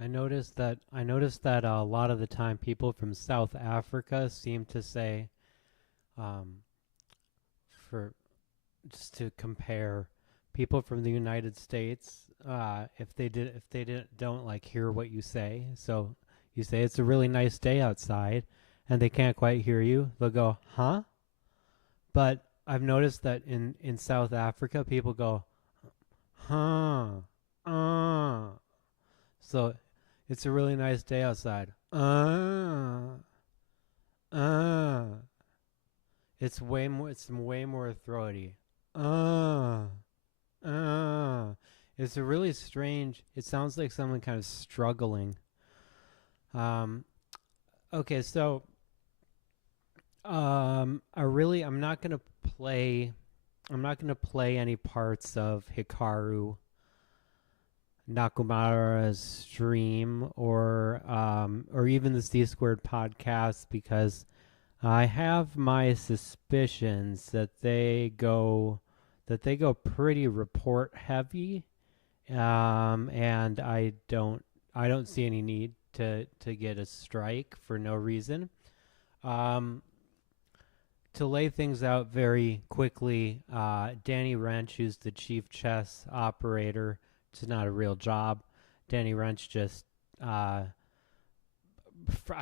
I noticed that a lot of the time people from South Africa seem to say, um, for just to compare people from the United States, if they don't like hear what you say. So you say it's a really nice day outside, and they can't quite hear you. They'll go, "Huh?" But I've noticed that in South Africa, people go, "Huh, so it's a really nice day outside. Uh. It's way more throaty. Uh. Uh. It's a really strange. It sounds like someone kind of struggling. Um. Okay, so I'm not gonna play. I'm not gonna play any parts of Hikaru Nakamura's stream or even the C Squared podcast because I have my suspicions that they go pretty report heavy, and I don't see any need to get a strike for no reason. Um, to lay things out very quickly, Danny Wrench, who's the chief chess operator, it's not a real job. Danny Wrench just, I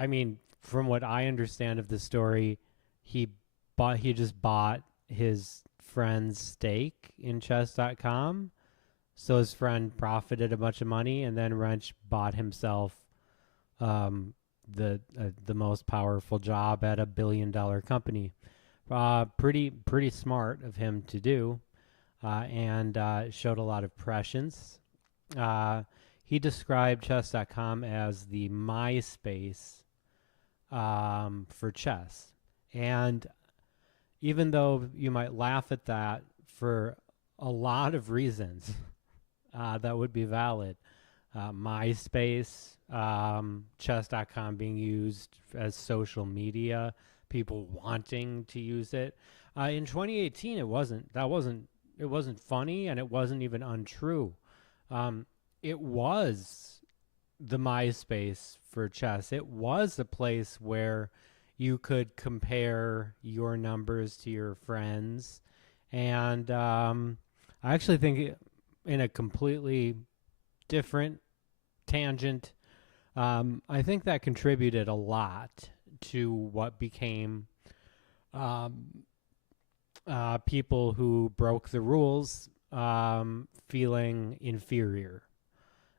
mean, from what I understand of the story, he he just bought his friend's stake in chess.com. So his friend profited a bunch of money, and then Wrench bought himself um, the most powerful job at $1 billion company. Pretty smart of him to do, and showed a lot of prescience. Uh, he described chess.com as the MySpace for chess. And even though you might laugh at that for a lot of reasons that would be valid, MySpace, chess.com being used as social media, people wanting to use it. In 2018, it wasn't funny, and it wasn't even untrue. Um, it was the MySpace for chess. It was a place where you could compare your numbers to your friends. And I actually think in a completely different tangent, I think that contributed a lot to what became um, people who broke the rules feeling inferior.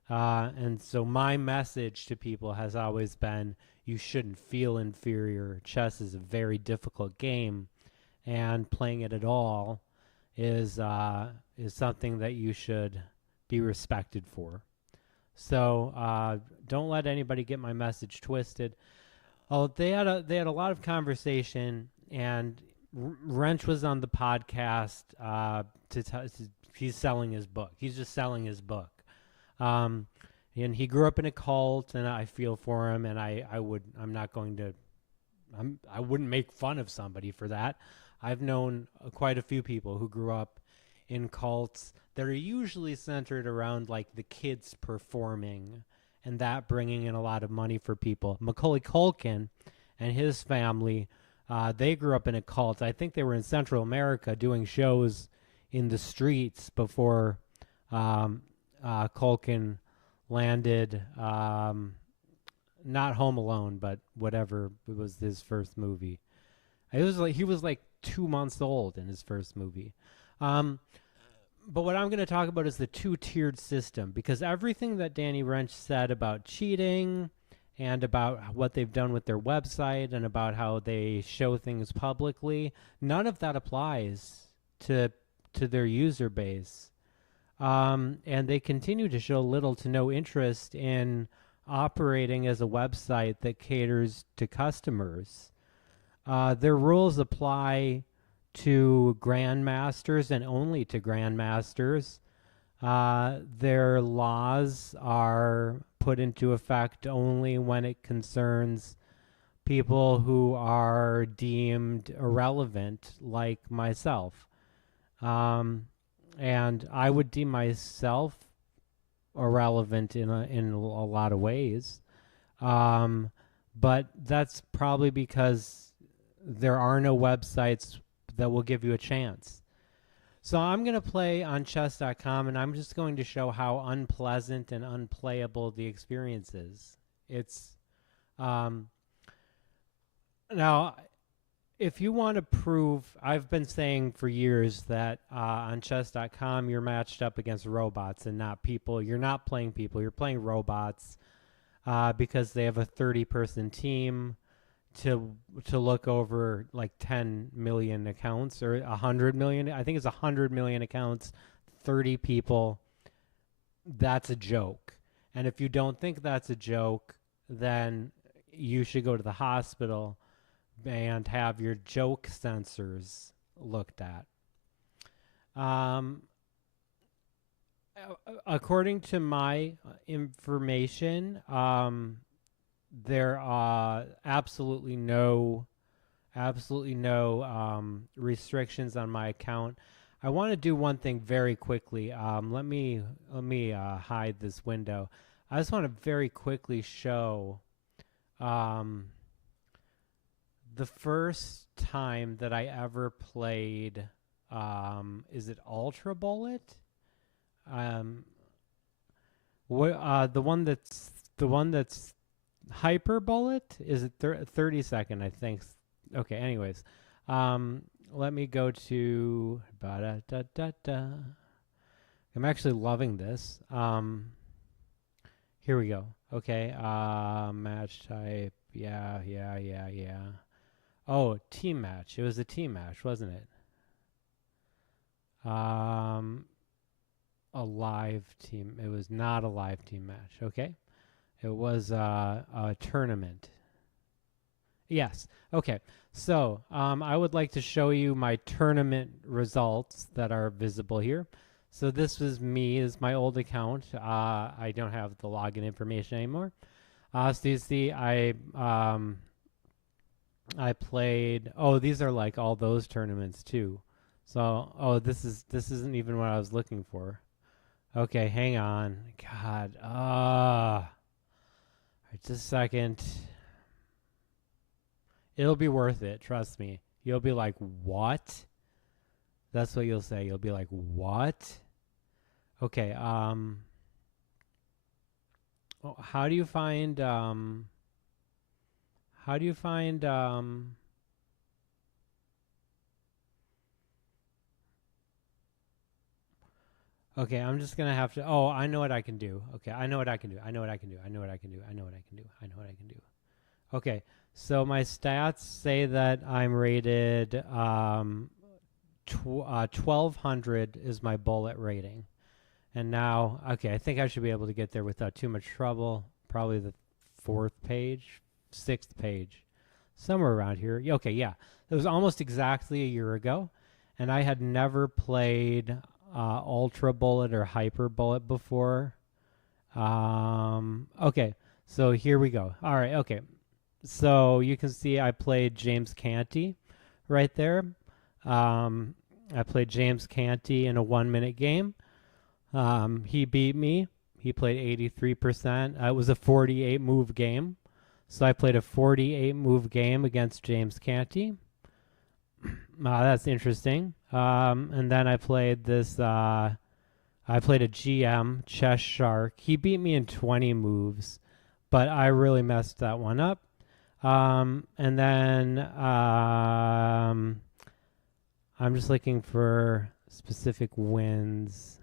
And so my message to people has always been you shouldn't feel inferior. Chess is a very difficult game, and playing it at all is something that you should be respected for. So don't let anybody get my message twisted. Oh, they had a lot of conversation, and Wrench was on the podcast he's selling his book. He's just selling his book. Um, and he grew up in a cult, and I feel for him. And I'm not going to, I wouldn't make fun of somebody for that. I've known quite a few people who grew up in cults that are usually centered around like the kids performing and that bringing in a lot of money for people. Macaulay Culkin and his family, they grew up in a cult. I think they were in Central America doing shows in the streets before um, Culkin landed. Not Home Alone, but whatever it was his first movie. It was like he was like 2 months old in his first movie. Um, but what I'm going to talk about is the two-tiered system, because everything that Danny Wrench said about cheating and about what they've done with their website and about how they show things publicly, none of that applies to their user base. And they continue to show little to no interest in operating as a website that caters to customers. Their rules apply to grandmasters and only to grandmasters. Their laws are put into effect only when it concerns people who are deemed irrelevant, like myself. And I would deem myself irrelevant in a lot of ways. But that's probably because there are no websites that will give you a chance. So I'm going to play on chess.com, and I'm just going to show how unpleasant and unplayable the experience is. It's now, if you want to prove, I've been saying for years that on chess.com you're matched up against robots and not people. You're not playing people, you're playing robots because they have a 30-person team to look over like 10 million accounts or 100 million. I think it's 100 million accounts, 30 people. That's a joke. And if you don't think that's a joke, then you should go to the hospital and have your joke sensors looked at. According to my information, there are absolutely no restrictions on my account. I want to do one thing very quickly. Let me hide this window. I just want to very quickly show the first time that I ever played. Is it Ultra Bullet? The one that's Hyper Bullet? Is it 30 second? I think. Okay. Anyways, let me go to. I'm actually loving this. Here we go. Okay. Match type. Yeah. Oh, team match. It was a team match, wasn't it? A live team. It was not a live team match. Okay. It was a tournament. Yes. Okay. So I would like to show you my tournament results that are visible here. So this was me. This is my old account. I don't have the login information anymore. So you see, I played. Oh, these are like all those tournaments too. So this isn't even what I was looking for. Okay, hang on. God. Just a second. It'll be worth it. Trust me. You'll be like, what? That's what you'll say. You'll be like, what? Okay. How do you find? Okay, I'm just gonna have to. Oh, I know what I can do. Okay, I know what I can do. Okay, so my stats say that I'm rated 1200 is my bullet rating. And now, okay, I think I should be able to get there without too much trouble. Probably the 4th page, 6th page, somewhere around here. Okay, yeah. It was almost exactly a year ago, and I had never played Ultra Bullet or Hyper Bullet before. Okay, so here we go. All right, okay. So you can see I played James Canty right there. I played James Canty in a 1-minute game. He beat me. He played 83%. It was a 48-move game. So I played a 48-move game against James Canty. That's interesting. And then I played this. I played a GM, Chess Shark. He beat me in 20 moves, but I really messed that one up. And then I'm just looking for specific wins.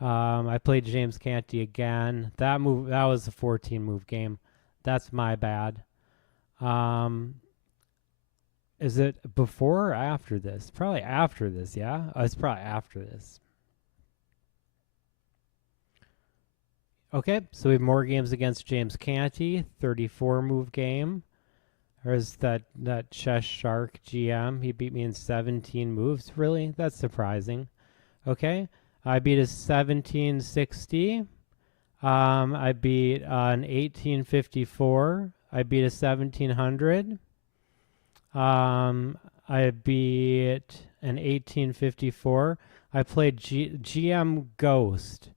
I played James Canty again. That was a 14-move game. That's my bad. Is it before or after this? Probably after this, yeah? It's probably after this. Okay, so we have more games against James Canty. 34-move game. There's that Chess Shark GM. He beat me in 17 moves. Really? That's surprising. Okay. I beat a 1760. I beat an 1854. I beat a 1700. I beat an 1854. I played GM Ghost.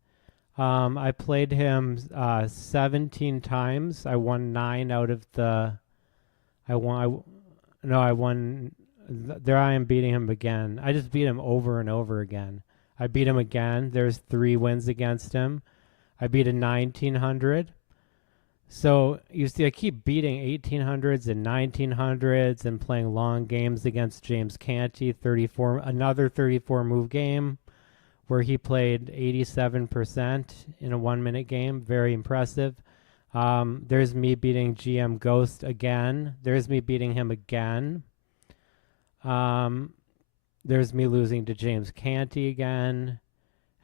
I played him 17 times. I won 9 out of the. I won. I won. There I am beating him again. I just beat him over and over again. I beat him again. There's 3 wins against him. I beat a 1900. So you see, I keep beating 1800s and 1900s and playing long games against James Canty. Another 34 move game where he played 87% in a 1-minute game. Very impressive. There's me beating GM Ghost again. There's me beating him again. There's me losing to James Canty again.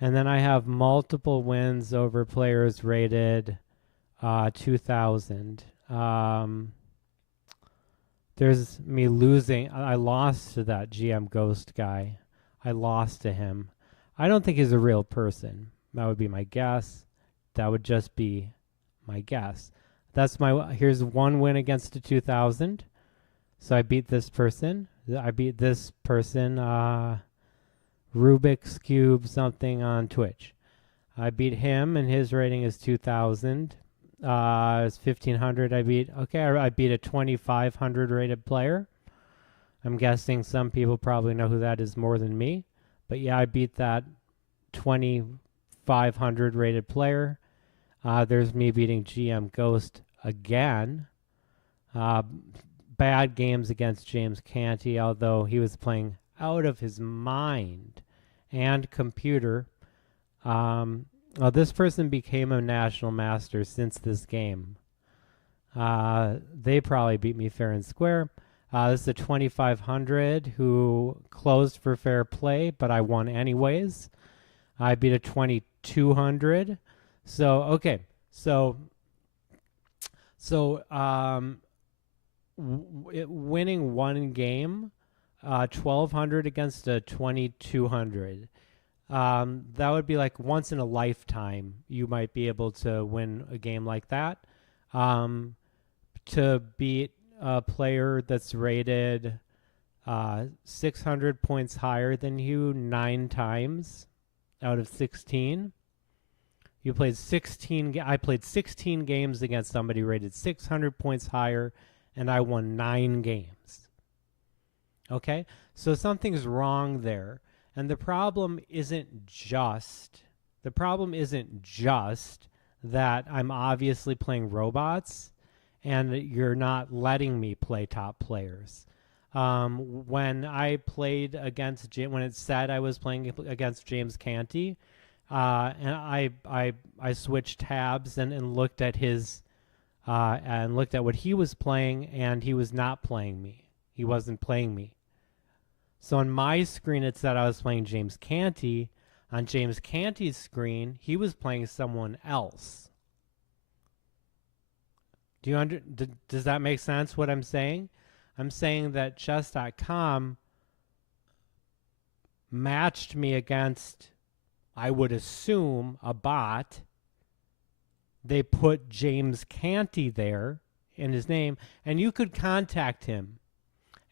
And then I have multiple wins over players rated 2000. There's me losing. I lost to that GM Ghost guy. I lost to him. I don't think he's a real person. That would be my guess. That would just be my guess. Here's 1 win against a 2000. So I beat this person. Rubik's Cube something on Twitch. I beat him, and his rating is 2000. It's 1500. I beat a 2500 rated player. I'm guessing some people probably know who that is more than me. But yeah, I beat that 2500 rated player. There's me beating GM Ghost again. Bad games against James Canty, although he was playing out of his mind. And computer. This person became a national master since this game. They probably beat me fair and square. This is a 2500 who closed for fair play, but I won anyways. I beat a 2200. Winning 1 game, 1200 against a 2200. That would be like once in a lifetime you might be able to win a game like that. To beat a player that's rated 600 points higher than you 9 times out of 16. You played 16. I played 16 games against somebody rated 600 points higher, and I won 9 games. Okay? So something's wrong there. And the problem isn't just that I'm obviously playing robots and you're not letting me play top players. When I played against when it said I was playing against James Canty, and I switched tabs and looked at his and looked at what he was playing, and he was not playing me. He wasn't playing me. So on my screen, it said I was playing James Canty. On James Canty's screen, he was playing someone else. Does that make sense, what I'm saying? I'm saying that chess.com matched me against, I would assume, a bot. They put James Canty there in his name, and you could contact him.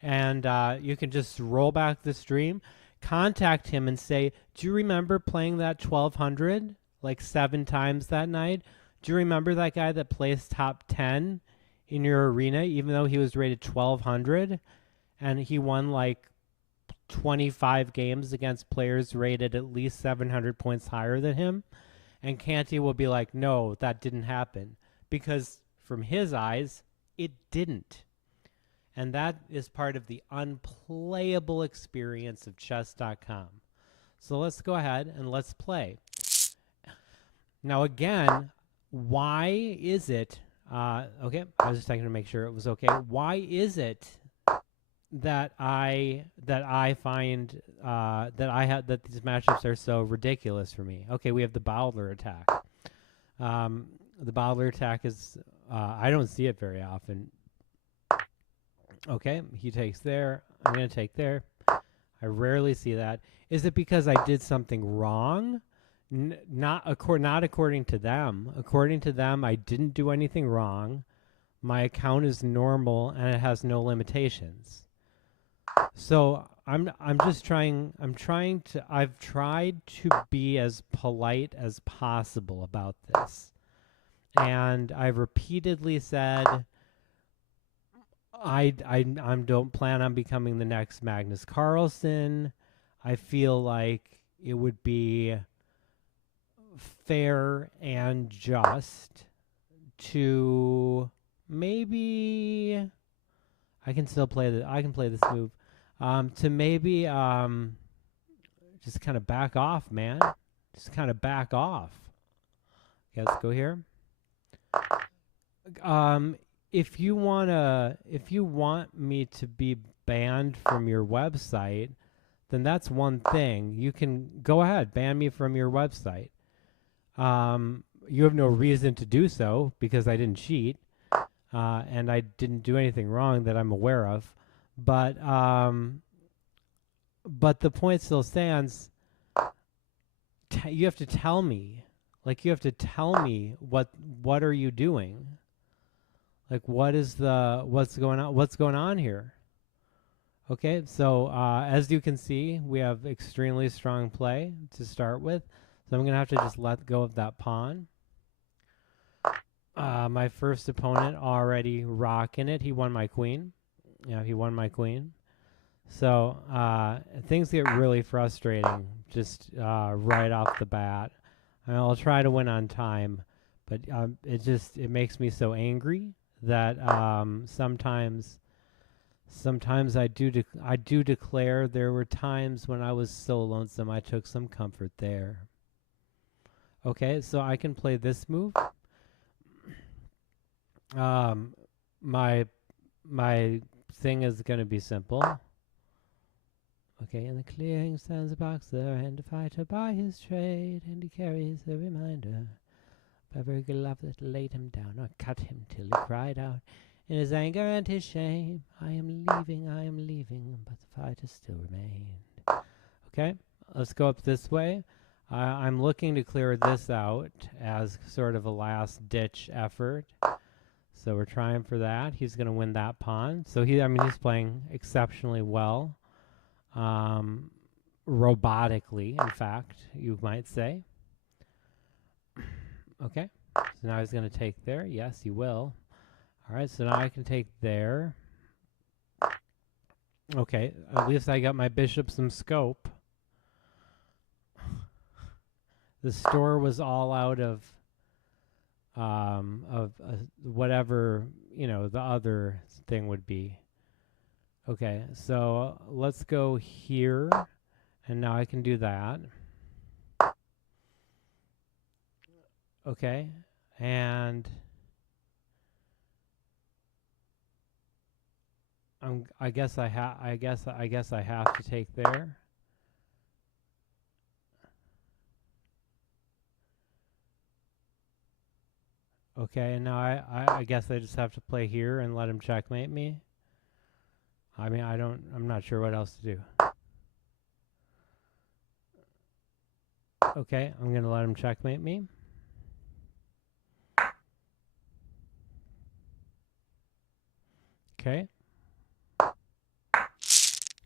And you can just roll back the stream, contact him and say, do you remember playing that 1200 like 7 times that night? Do you remember that guy that placed top 10 in your arena, even though he was rated 1200? And he won like 25 games against players rated at least 700 points higher than him. And Canty will be like, no, that didn't happen. Because from his eyes, it didn't. And that is part of the unplayable experience of chess.com. So let's go ahead and let's play. Now again, why is it, okay, I was just checking to make sure it was okay. Why is it that I find that these matchups are so ridiculous for me? Okay, we have the Bowdler attack. The Bowdler attack is, I don't see it very often. Okay, he takes there. I'm going to take there. I rarely see that. Is it because I did something wrong? Not according to them. According to them, I didn't do anything wrong. My account is normal and it has no limitations. So I'm just trying. I've tried to be as polite as possible about this, and I've repeatedly said I don't plan on becoming the next Magnus Carlsen. I feel like it would be fair and just to maybe I can still play the I can play this move. To maybe just kind of back off, man. Just kind of back off. Okay, let's go here. If you want me to be banned from your website, then that's one thing. You can go ahead, ban me from your website. You have no reason to do so because I didn't cheat, and I didn't do anything wrong that I'm aware of. But the point still stands. You have to tell me, like you have to tell me what are you doing? Like what's going on here? Okay, so as you can see, we have extremely strong play to start with. So I'm going to have to just let go of that pawn. My first opponent already rocking it. He won my queen. Yeah, he won my queen. So things get really frustrating just right off the bat. I'll try to win on time, but it makes me so angry that sometimes I do declare there were times when I was so lonesome I took some comfort there. Okay, so I can play this move. My thing is going to be simple. Okay, in the clearing stands a boxer and a fighter by his trade, and he carries a reminder of every glove that laid him down or cut him till he cried out in his anger and his shame, I am leaving, but the fighter still remained. Okay, let's go up this way. I'm looking to clear this out as sort of a last-ditch effort. So we're trying for that. He's going to win that pawn. So he's playing exceptionally well. Robotically, in fact, you might say. Okay, so now he's going to take there. Yes, he will. All right, so now I can take there. Okay, at least I got my bishop some scope. The store was all out of whatever, the other thing would be. Okay, so let's go here, and now I can do that. Okay, and I guess I have to take there. Okay, and now I guess I just have to play here and let him checkmate me. I'm not sure what else to do. Okay, I'm going to let him checkmate me. Okay. So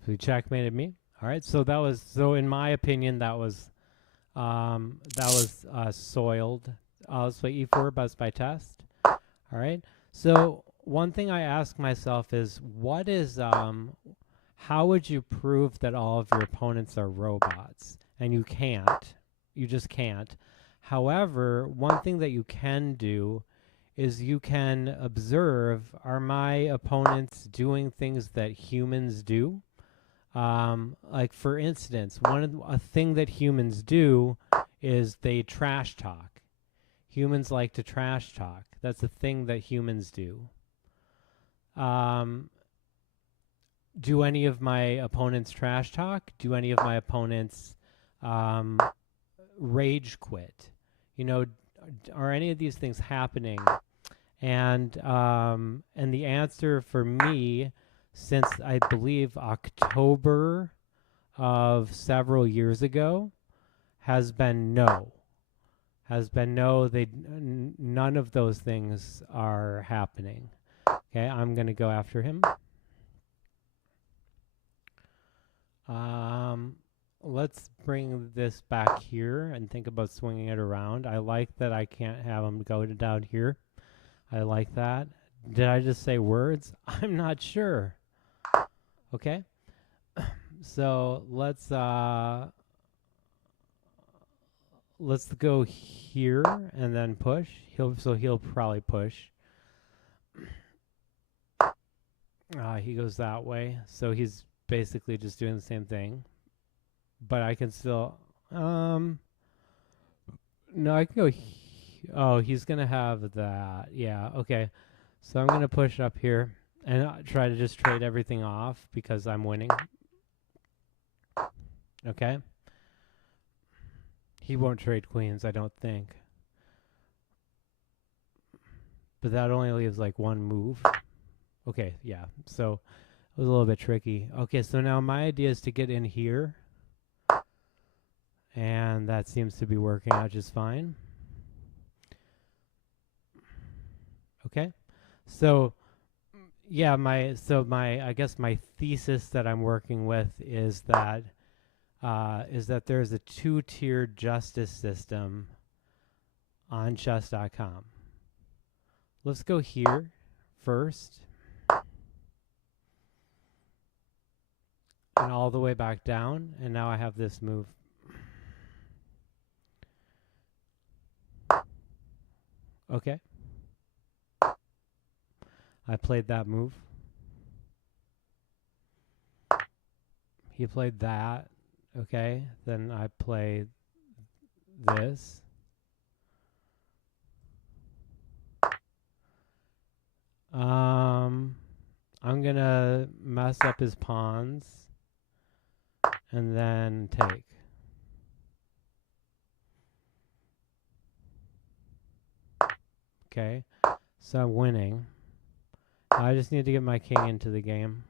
he checkmated me. All right, so in my opinion, that was soiled. Let's play e4 best by test. All right. So one thing I ask myself is, how would you prove that all of your opponents are robots? And you can't. You just can't. However, one thing that you can do is you can observe, are my opponents doing things that humans do? Like, for instance, a thing that humans do is they trash talk. Humans like to trash talk. That's a thing that humans do. Do any of my opponents trash talk? Do any of my opponents rage quit? Are any of these things happening? And the answer for me, since I believe October of several years ago, has been no. None of those things are happening. Okay, I'm going to go after him. Let's bring this back here and think about swinging it around. I like that I can't have him go to down here. I like that. Did I just say words? I'm not sure. Okay. So let's go here and then push. He'll probably push. He goes that way. So he's basically just doing the same thing. But I can still no, I can go oh, he's going to have that. Yeah, okay. So I'm going to push up here and try to just trade everything off because I'm winning. Okay. He won't trade queens, I don't think. But that only leaves like one move. Okay, yeah. So it was a little bit tricky. Okay, so now my idea is to get in here. And that seems to be working out just fine. Okay. So yeah, I guess my thesis that I'm working with is that there's a two-tiered justice system on chess.com. Let's go here first. And all the way back down, and now I have this move. Okay. I played that move. He played that. Okay. Then I play this. I'm going to mess up his pawns and then take. Okay. So I'm winning. I just need to get my king into the game.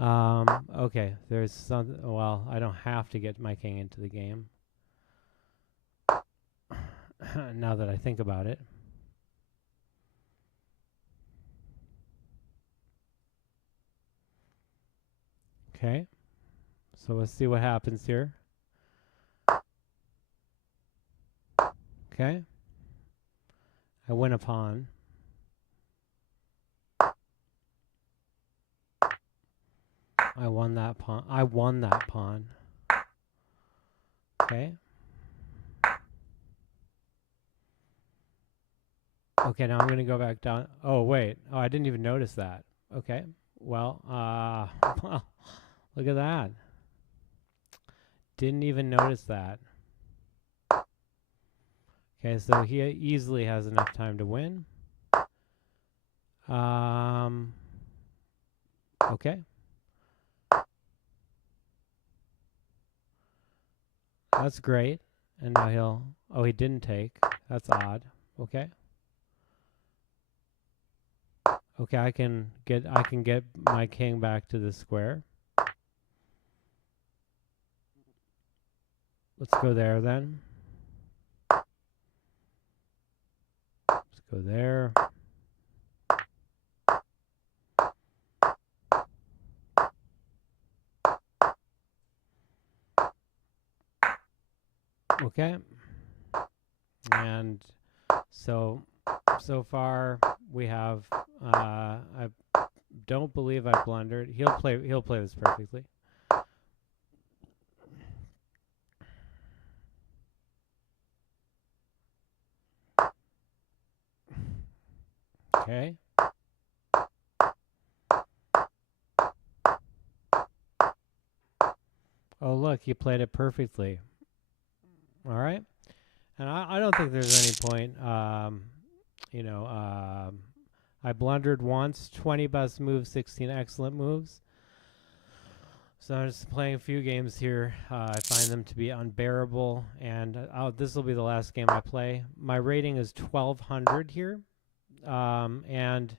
Okay, there's something. Well, I don't have to get my king into the game. Now that I think about it. Okay, so let's see what happens here. Okay, I win a pawn. I won that pawn. I won that pawn. Okay. Okay, now I'm going to go back down. Oh, wait. Oh, I didn't even notice that. Okay. Well, look at that. Didn't even notice that. Okay, so he easily has enough time to win. Okay. That's great. And now he'll... Oh, he didn't take. That's odd. Okay. Okay, I can get my king back to the square. Let's go there then. Let's go there. Okay. And so far we have I don't believe I blundered. He'll play this perfectly. Okay. Oh, look, he played it perfectly. All right. And I don't think there's any point, I blundered once, 20 best moves, 16 excellent moves. So I'm just playing a few games here. I find them to be unbearable, and this will be the last game I play. My rating is 1200 here, and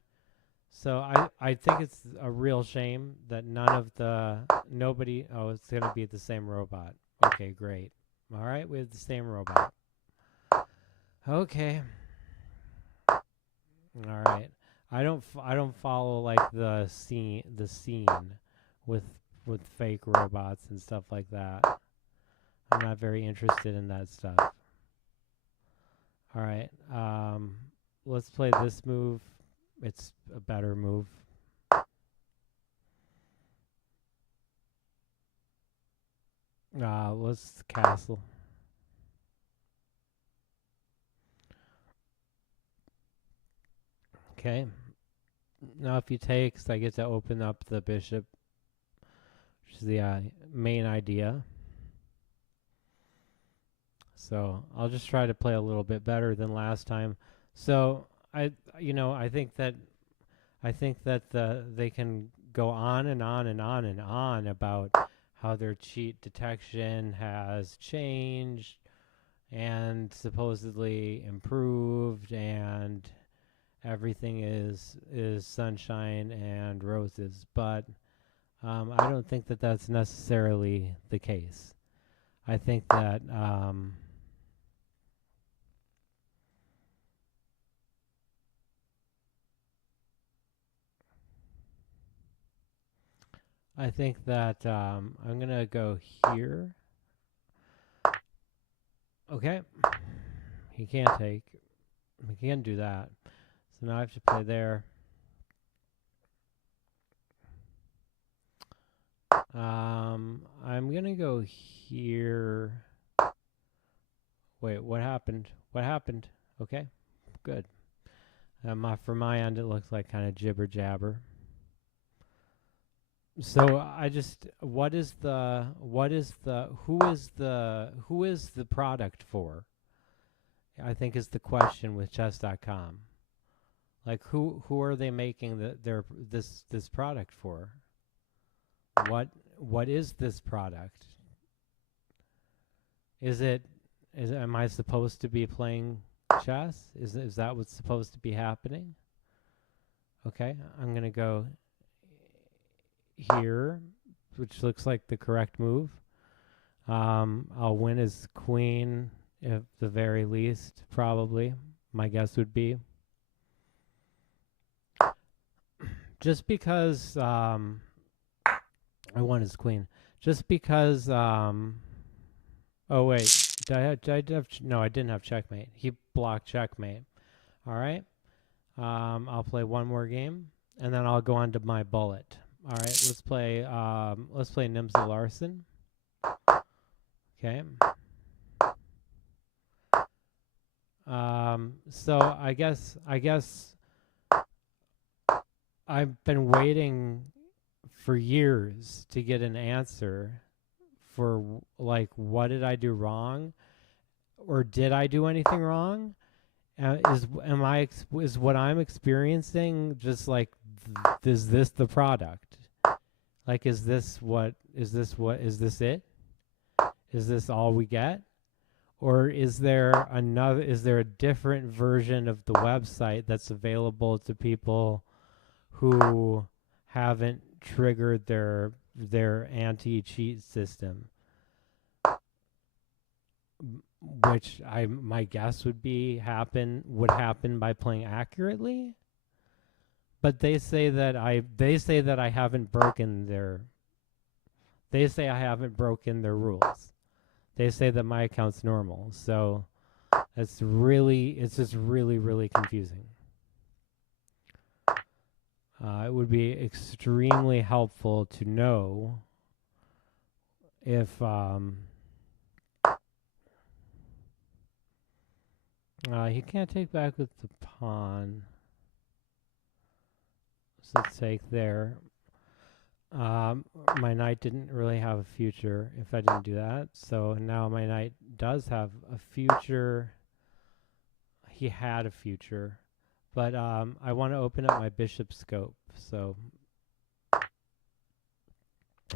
so I think it's a real shame that nobody. Oh, it's going to be the same robot. Okay, great. All right, we have the same robot. Okay. All right. I don't follow like the scene, with with fake robots and stuff like that. I'm not very interested in that stuff. All right. Let's play this move. It's a better move. Let's castle. Okay. Now if he takes, I get to open up the bishop, which is the main idea. So I'll just try to play a little bit better than last time. So I think that they can go on and on and on and on about how their cheat detection has changed and supposedly improved, and everything is sunshine and roses. But I don't think that that's necessarily the case. I think that I'm gonna go here. Okay, he can't take. He can't do that. So now I have to play there. I'm gonna go here. Wait, what happened? What happened? Okay, good. For my end, it looks like kind of jibber jabber. So who is the product for? I think is the question with chess.com. Like who are they making this product for? What is this product? Am I supposed to be playing chess? Is that what's supposed to be happening? Okay, I'm gonna go here, which looks like the correct move. I'll win as queen at the very least, probably. My guess would be. Just because I won as queen. Just because oh wait, no, I didn't have checkmate. He blocked checkmate. All right. I'll play one more game and then I'll go on to my bullet. All right, let's play Nimsa Larson. Okay. So I guess I've been waiting for years to get an answer for like what did I do wrong, or did I do anything wrong? Is what I'm experiencing just like is this the product? Like is this it? Is this all we get? Or is there a different version of the website that's available to people who haven't triggered their anti-cheat system? Which my guess would happen by playing accurately. But they say that I haven't broken their rules. They say that my account's normal. So it's just really confusing. It would be extremely helpful to know if he can't take back with the pawn. So let's take there. My knight didn't really have a future if I didn't do that. So now my knight does have a future. He had a future. But I want to open up my bishop scope. So,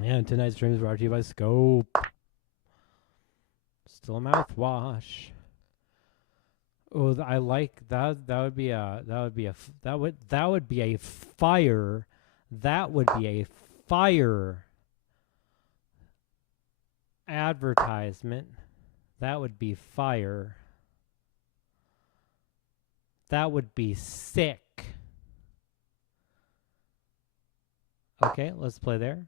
and tonight's stream is brought to you by Scope. Still a mouthwash. Oh, I like that. That would be a fire. That would be a fire advertisement. That would be fire. That would be sick. Okay, let's play there.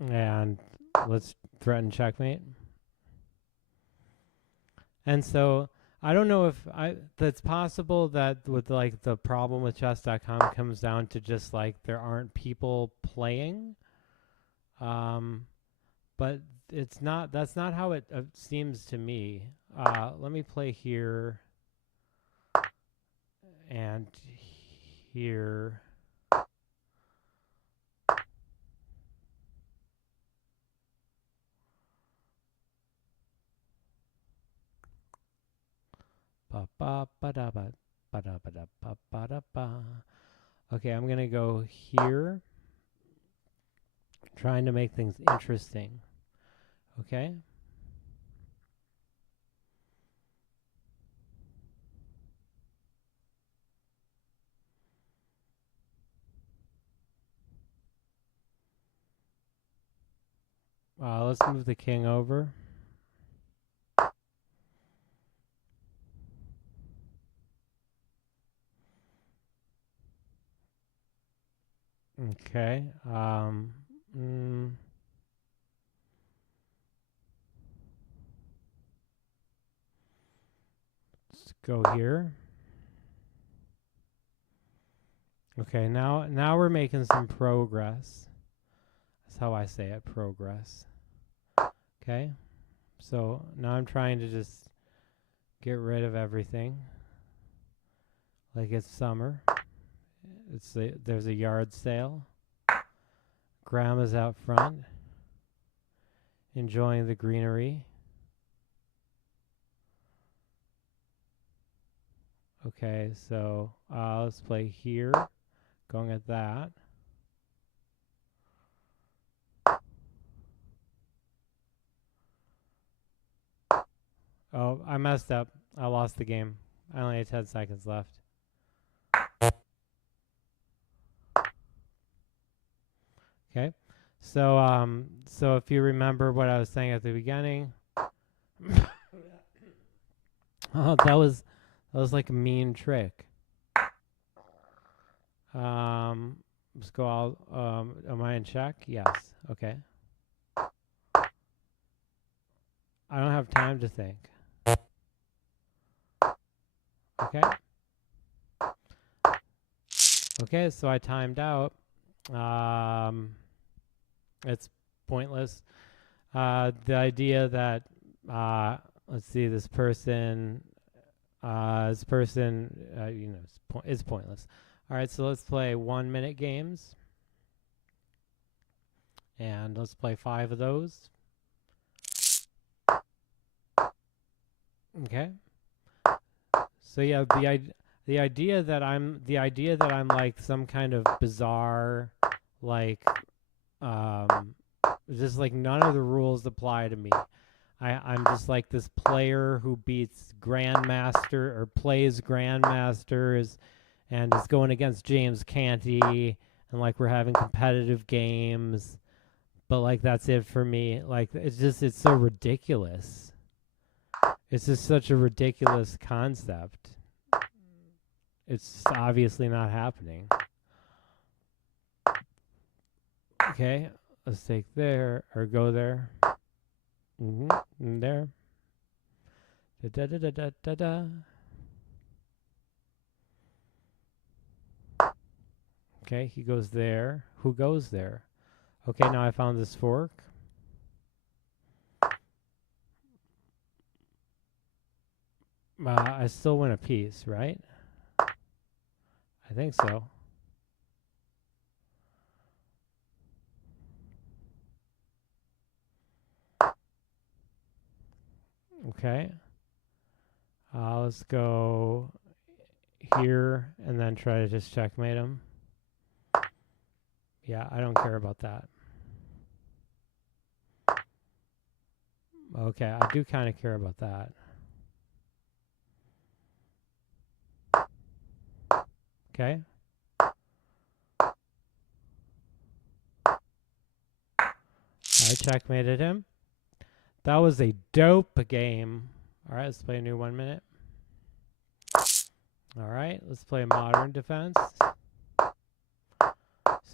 And let's threaten checkmate. And so I don't know if that's possible that with like the problem with chess.com comes down to just like there aren't people playing. But it's not, that's not how it seems to me. Let me play here and here. Okay, I'm going to go here, trying to make things interesting. Okay. Let's move the king over. Okay. Let's go here. Okay, now we're making some progress. That's how I say it, progress. Okay. So now I'm trying to just get rid of everything. Like it's summer. There's a yard sale. Grandma's out front, enjoying the greenery. Okay, so let's play here. Going at that. Oh, I messed up. I lost the game. I only had 10 seconds left. Okay. So if you remember what I was saying at the beginning, oh, that was like a mean trick. Let's go all, am I in check? Yes. Okay. I don't have time to think. Okay. Okay, so I timed out. It's pointless. The idea that, let's see, this person, is pointless. All right, so let's play 1 minute games. And let's play 5 of those. Okay. So yeah, the idea that I'm like some kind of bizarre, like, just like none of the rules apply to me. I'm just like this player who beats grandmaster or plays grandmasters and is going against James Canty, and like we're having competitive games, but like that's it for me. Like it's so ridiculous. It's just such a ridiculous concept. It's obviously not happening. Okay, let's take there or go there. There. Da da da da da da. Okay, he goes there. Who goes there? Okay, now I found this fork. I still win a piece, right? I think so. Okay. Let's go here and then try to just checkmate him. Yeah, I don't care about that. Okay, I do kind of care about that. Okay. I checkmated him. That was a dope game. All right, let's play a new 1 minute. All right, let's play modern defense.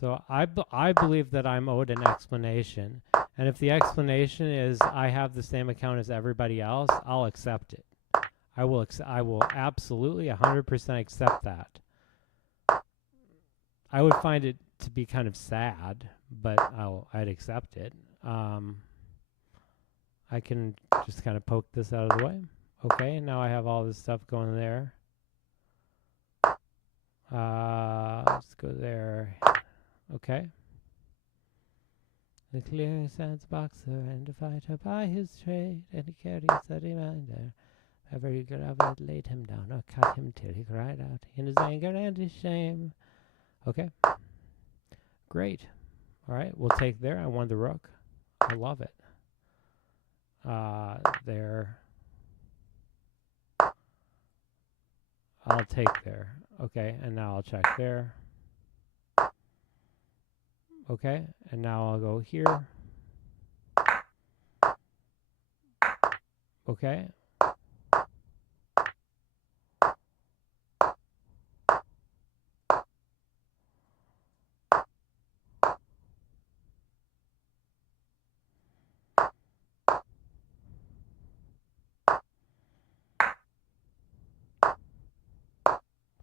So I believe that I'm owed an explanation. And if the explanation is I have the same account as everybody else, I'll accept it. I will absolutely 100% accept that. I would find it to be kind of sad, but I'd accept it. I can just kind of poke this out of the way. Okay, now I have all this stuff going there. Let's go there. Okay. The clearing stands boxer and a fighter by his trade, and he carries a reminder. Ever he grabbed, laid him down, or cut him till he cried out in his anger and his shame. Okay. Great. All right, we'll take there. I won the rook. I love it. There. I'll take there. Okay, and now I'll check there. Okay, and now I'll go here. Okay.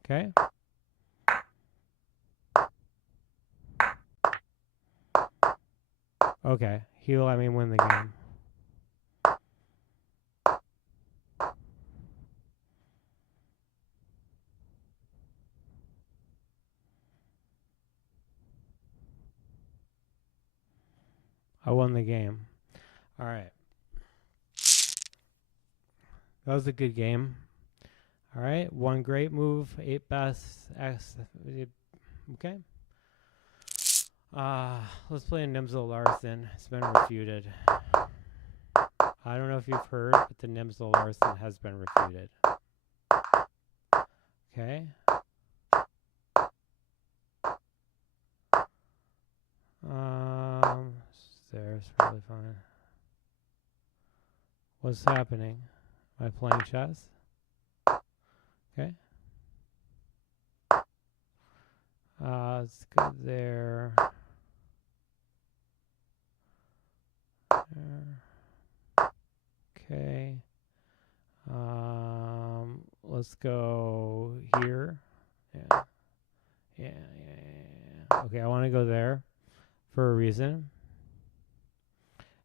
Okay. Okay, he let me win the game. I won the game. All right. That was a good game. All right, one great move, 8 best. Okay. Let's play a Nimzo Larsen. It's been refuted. I don't know if you've heard, but the Nimzo Larsen has been refuted. Okay. There's really fine. What's happening? Am I playing chess? Okay. Let's go there. Okay. Let's go here. Yeah. Okay, I want to go there for a reason.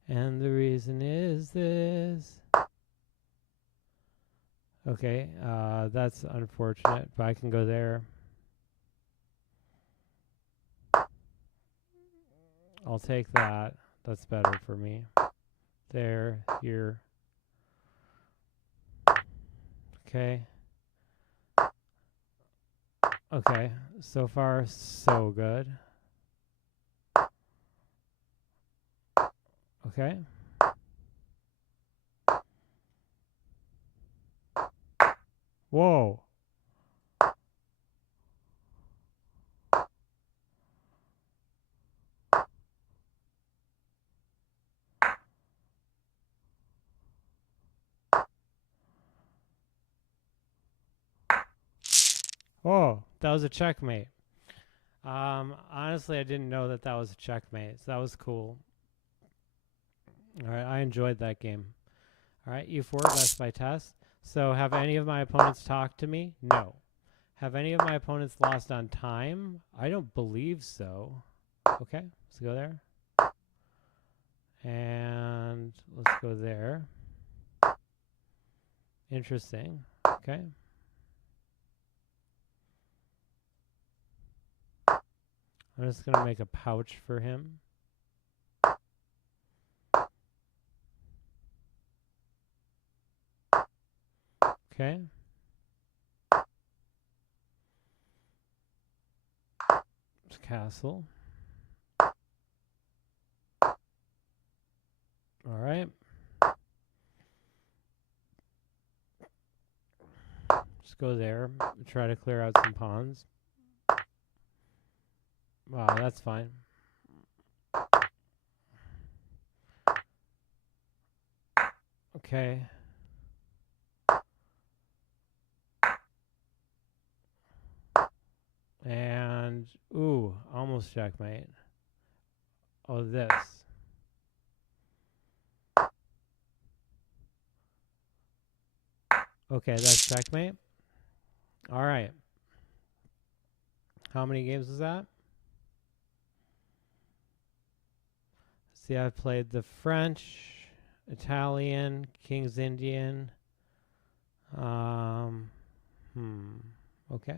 And the reason is this. Okay, that's unfortunate, but I can go there. I'll take that. That's better for me. There, here. Okay. Okay, so far so good. Okay. Whoa. Oh, that was a checkmate. Honestly, I didn't know that was a checkmate, so that was cool. All right, I enjoyed that game. All right, E4, best by test. So have any of my opponents talked to me? No. Have any of my opponents lost on time? I don't believe so. Okay, let's go there. And let's go there. Interesting. Okay. I'm just going to make a pouch for him. Okay. It's castle. All right. Just go there. Try to clear out some pawns. Wow, that's fine. Okay. And, ooh, almost almost checkmate. Oh, this. Okay, that's checkmate. All right. How many games was that? See, I've played the French, Italian, King's Indian. Okay.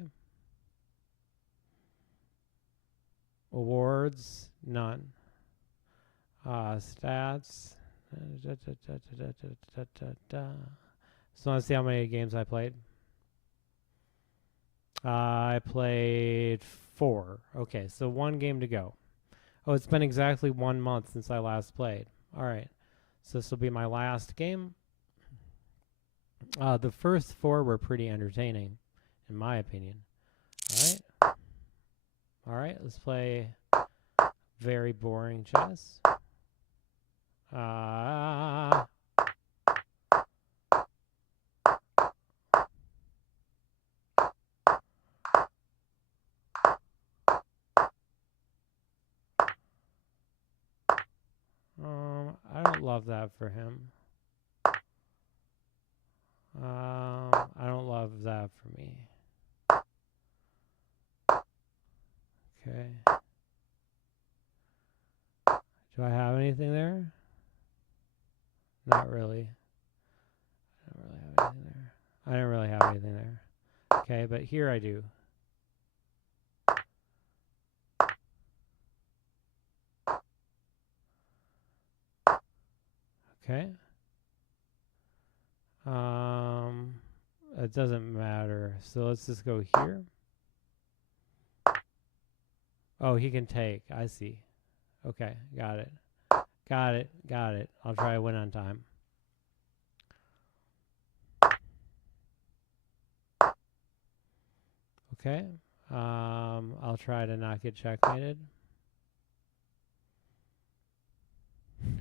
Awards, none. Stats. So let's see how many games I played. I played 4. Okay, so 1 game to go. Oh, it's been exactly 1 month since I last played. All right, so this will be my last game. The first 4 were pretty entertaining, in my opinion. All right, let's play very boring chess. I don't love that for him. I don't love that for me. Okay. Do I have anything there? Not really. I don't really have anything there. Okay, but here I do. Okay. It doesn't matter. So let's just go here. Oh, he can take. I see. Okay, got it. Got it. I'll try to win on time. Okay. I'll try to not get checkmated.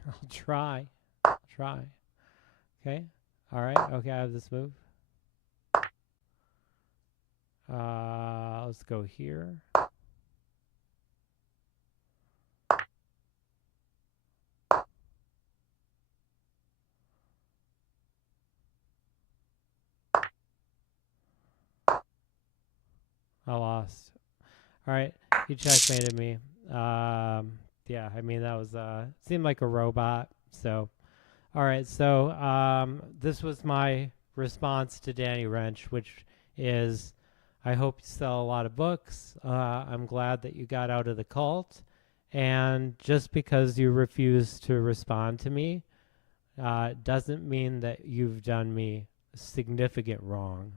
I'll try. Okay. All right. Okay, I have this move. Let's go here. I lost. All right, he checkmated me. Yeah, I mean that was seemed like a robot. So, all right. So this was my response to Danny Wrench, which is, I hope you sell a lot of books. I'm glad that you got out of the cult, and just because you refuse to respond to me doesn't mean that you've done me significant wrong.